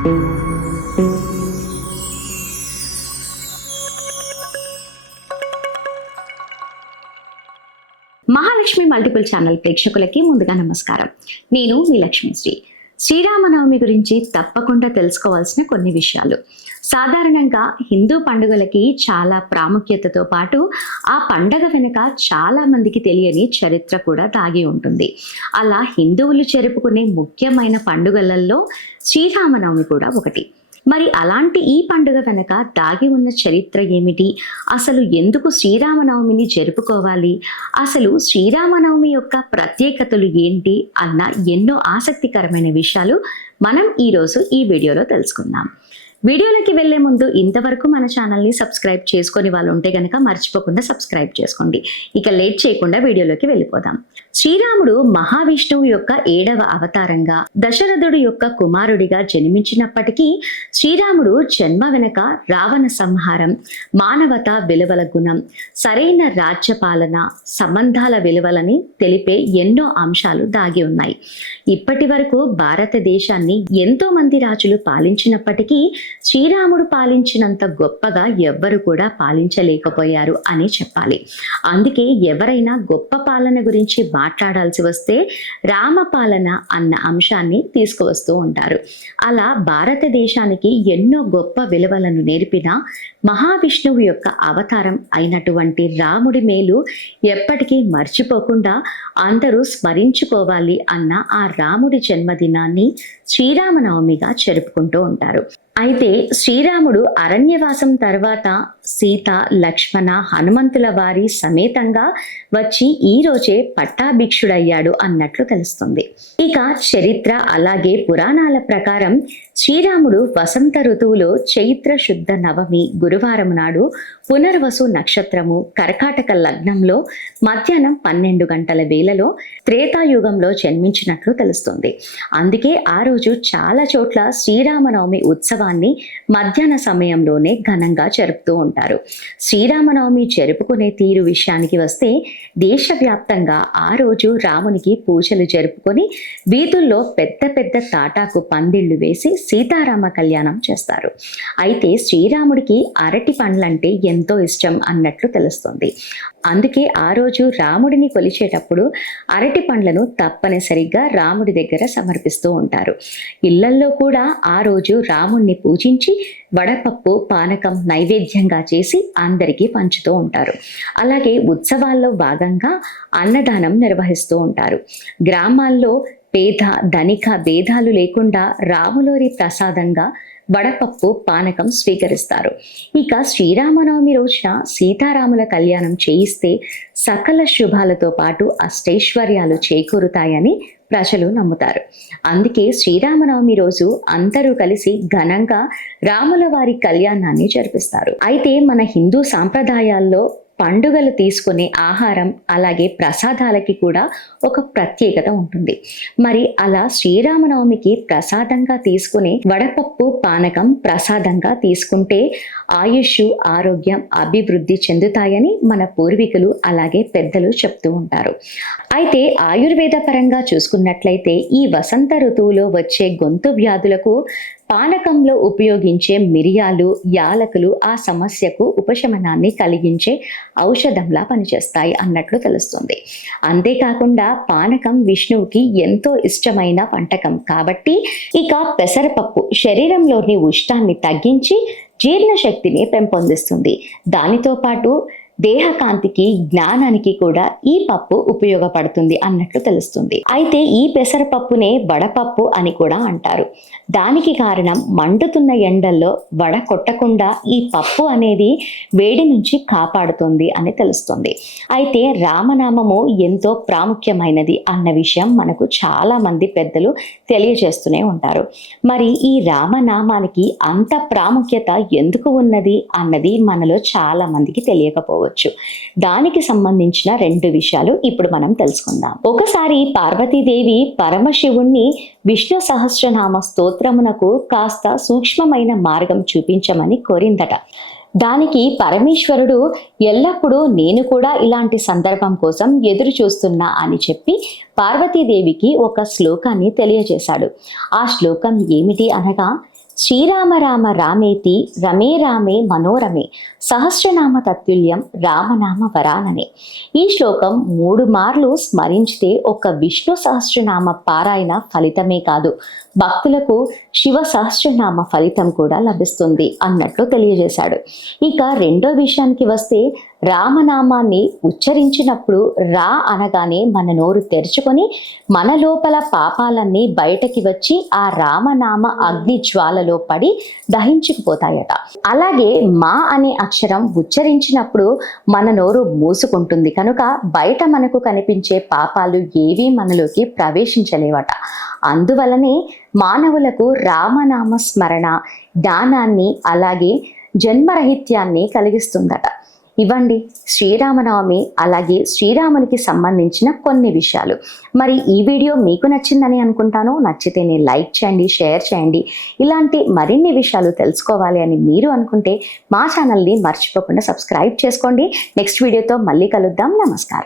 Mahalakshmi multiple channel ప్రేక్షకులకి ముందుగా నమస్కారం. నేను మీ లక్ష్మీశ్రీ. శ్రీరామనవమి గురించి తప్పకుండా తెలుసుకోవాల్సిన కొన్ని విషయాలు. సాధారణంగా హిందూ పండుగలకి చాలా ప్రాముఖ్యతతో పాటు ఆ పండగ వెనుక చాలా మందికి తెలియని చరిత్ర కూడా దాగి ఉంటుంది. అలా హిందువులు జరుపుకునే ముఖ్యమైన పండుగలలో శ్రీరామనవమి కూడా ఒకటి. మరి అలాంటి ఈ పండుగ వెనక దాగి ఉన్న చరిత్ర ఏమిటి? అసలు ఎందుకు శ్రీరామనవమిని జరుపుకోవాలి? అసలు శ్రీరామనవమి యొక్క ప్రత్యేకతలు ఏంటి అన్న ఎన్నో ఆసక్తికరమైన విషయాలు మనం ఈరోజు ఈ వీడియోలో తెలుసుకుందాం. వీడియోలోకి వెళ్లే ముందు ఇంతవరకు మన ఛానల్ని సబ్స్క్రైబ్ చేసుకొని వాళ్ళు ఉంటే గనక మర్చిపోకుండా సబ్స్క్రైబ్ చేసుకోండి. ఇక లేట్ చేయకుండా వీడియోలోకి వెళ్ళిపోదాం. శ్రీరాముడు మహావిష్ణువు యొక్క 7వ అవతారంగా దశరథుడు యొక్క కుమారుడిగా జన్మించినప్పటికీ శ్రీరాముడు జన్మ వెనక రావణ సంహారం, మానవతా విలువల గుణం, సరైన రాజ్యపాలన, సంబంధాల విలువలని తెలిపే ఎన్నో అంశాలు దాగి ఉన్నాయి. ఇప్పటి వరకు భారతదేశాన్ని ఎంతో మంది రాజులు పాలించినప్పటికీ శ్రీరాముడు పాలించినంత గొప్పగా ఎవ్వరు కూడా పాలించలేకపోయారు అని చెప్పాలి. అందుకే ఎవరైనా గొప్ప పాలన గురించి మాట్లాడాల్సి వస్తే రామపాలన అన్న అంశాన్ని తీసుకువస్తూ ఉంటారు. అలా భారతదేశానికి ఎన్నో గొప్ప విలువలను నేర్పిన మహావిష్ణువు యొక్క అవతారం అయినటువంటి రాముడి మేలు ఎప్పటికీ మర్చిపోకుండా అందరూ స్మరించుకోవాలి అన్న ఆ రాముడి జన్మదినాన్ని శ్రీరామనవమిగా జరుపుకుంటూ ఉంటారు. అయితే శ్రీరాముడు అరణ్యవాసం తర్వాత సీత, లక్ష్మణ, హనుమంతుల వారి సమేతంగా వచ్చి ఈ రోజే పట్టాభిక్షుడయ్యాడు అన్నట్లు తెలుస్తుంది. ఇక చరిత్ర అలాగే పురాణాల ప్రకారం శ్రీరాముడు వసంత ఋతువులో చైత్ర శుద్ధ నవమి గురువారం నాడు పునర్వసు నక్షత్రము కర్కాటక లగ్నంలో మధ్యాహ్నం 12 గంటల వేళలో త్రేతాయుగంలో జన్మించినట్లు తెలుస్తుంది. అందుకే ఆ రోజు చాలా చోట్ల శ్రీరామనవమి ఉత్సవాన్ని మధ్యాహ్న సమయంలోనే ఘనంగా జరుపుతూ ఉంటారు. శ్రీరామనవమి జరుపుకునే తీరు విషయానికి వస్తే దేశవ్యాప్తంగా ఆ రోజు రామునికి పూజలు జరుపుకొని వీధుల్లో పెద్ద పెద్ద తాటాకు పందిళ్లు వేసి సీతారామ కళ్యాణం చేస్తారు. అయితే శ్రీరాముడికి అరటి పండ్లంటే ఎంతో ఇష్టం అన్నట్లు తెలుస్తుంది. అందుకే ఆ రోజు రాముడిని కొలిచేటప్పుడు అరటి పండ్లను తప్పనిసరిగా రాముడి దగ్గర సమర్పిస్తూ ఉంటారు. ఇళ్లల్లో కూడా ఆ రోజు రాముణ్ణి పూజించి వడపప్పు, పానకం నైవేద్యంగా చేసి అందరికీ పంచుతూ ఉంటారు. అలాగే ఉత్సవాల్లో భాగంగా అన్నదానం నిర్వహిస్తూ ఉంటారు. గ్రామాల్లో పేద ధనిక భేదాలు లేకుండా రాములోరి ప్రసాదంగా వడపప్పు, పానకం స్వీకరిస్తారు. ఇక శ్రీరామనవమి రోజున సీతారాముల కళ్యాణం చేయిస్తే సకల శుభాలతో పాటు అష్టైశ్వర్యాలు చేకూరుతాయని ప్రజలు నమ్ముతారు. అందుకే శ్రీరామనవమి రోజు అందరూ కలిసి ఘనంగా రాముల వారి కళ్యాణాన్ని జరిపిస్తారు. అయితే మన హిందూ సాంప్రదాయాల్లో పండుగలు తీసుకునే ఆహారం అలాగే ప్రసాదాలకి కూడా ఒక ప్రత్యేకత ఉంటుంది. మరి అలా శ్రీరామనవమికి ప్రసాదంగా తీసుకునే వడపప్పు, పానకం ప్రసాదంగా తీసుకుంటే ఆయుష్, ఆరోగ్యం, అభివృద్ధి చెందుతాయని మన పూర్వీకులు అలాగే పెద్దలు చెప్తూ ఉంటారు. అయితే ఆయుర్వేద పరంగా చూసుకున్నట్లయితే ఈ వసంత ఋతువులో వచ్చే గొంతు వ్యాధులకు పానకంలో ఉపయోగించే మిరియాలు, యాలకులు ఆ సమస్యకు ఉపశమనాన్ని కలిగించే ఔషధంలా పనిచేస్తాయి అన్నట్లు తెలుస్తుంది. అంతేకాకుండా పానకం విష్ణువుకి ఎంతో ఇష్టమైన వంటకం కాబట్టి ఇక పెసరపప్పు శరీరంలోని ఉష్ణాన్ని తగ్గించి జీర్ణశక్తిని పెంపొందిస్తుంది. దానితో పాటు దేహకాంతికి, జ్ఞానానికి కూడా ఈ పప్పు ఉపయోగపడుతుంది అన్నట్లు తెలుస్తుంది. అయితే ఈ పెసరపప్పునే వడపప్పు అని కూడా అంటారు. దానికి కారణం మండుతున్న ఎండల్లో వడ కొట్టకుండా ఈ పప్పు అనేది వేడి నుంచి కాపాడుతుంది అని తెలుస్తుంది. అయితే రామనామము ఎంతో ప్రాముఖ్యమైనది అన్న విషయం మనకు చాలా మంది పెద్దలు తెలియజేస్తూనే ఉంటారు. మరి ఈ రామనామానికి అంత ప్రాముఖ్యత ఎందుకు ఉన్నది అన్నది మనలో చాలా మందికి తెలియకపోవచ్చు. దానికి సంబంధించిన 2 విషయాలు ఇప్పుడు మనం తెలుసుకుందాం. ఒకసారి పార్వతీదేవి పరమశివుణ్ణి విష్ణు సహస్రనామ స్తోత్రమునకు కాస్త సూక్ష్మమైన మార్గం చూపించమని కోరిందట. దానికి పరమేశ్వరుడు ఎల్లప్పుడూ నేను కూడా ఇలాంటి సందర్భం కోసం ఎదురు చూస్తున్నా అని చెప్పి పార్వతీదేవికి ఒక శ్లోకాన్ని తెలియజేశాడు. ఆ శ్లోకం ఏమిటి అనగా, శ్రీరామ రామ రామేతి రమే రామే మనోరమే సహస్రనామ తత్తుల్యం రామనామ వరాననే. ఈ శ్లోకం 3 మార్లు స్మరించితే ఒక విష్ణు సహస్రనామ పారాయణ ఫలితమే కాదు, భక్తులకు శివ సహస్రనామ ఫలితం కూడా లభిస్తుంది అన్నట్లు తెలియజేశాడు. ఇక రెండో విషయానికి వస్తే, రామనామాన్ని ఉచ్చరించినప్పుడు రా అనగానే మన నోరు తెరుచుకొని మన లోపల పాపాలన్నీ బయటకి వచ్చి ఆ రామనామ అగ్ని జ్వాలలో పడి దహించుకుపోతాయట. అలాగే మా అనే అక్షరం ఉచ్చరించినప్పుడు మన నోరు మూసుకుంటుంది కనుక బయట మనకు కనిపించే పాపాలు ఏవీ మనలోకి ప్రవేశించలేవట. అందువలనే మానవులకు రామనామ స్మరణ జ్ఞానాన్ని అలాగే జన్మరహిత్యాన్ని కలిగిస్తుందట. ఇవ్వండి శ్రీరామనవమి అలాగే శ్రీరామునికి సంబంధించిన కొన్ని విషయాలు. మరి ఈ వీడియో మీకు నచ్చిందని అనుకుంటాను. నచ్చితేనే లైక్ చేయండి, షేర్ చేయండి. ఇలాంటి మరిన్ని విషయాలు తెలుసుకోవాలి అని మీరు అనుకుంటే మా ఛానల్ని మర్చిపోకుండా సబ్స్క్రైబ్ చేసుకోండి. నెక్స్ట్ వీడియోతో మళ్ళీ కలుద్దాం. నమస్కారం.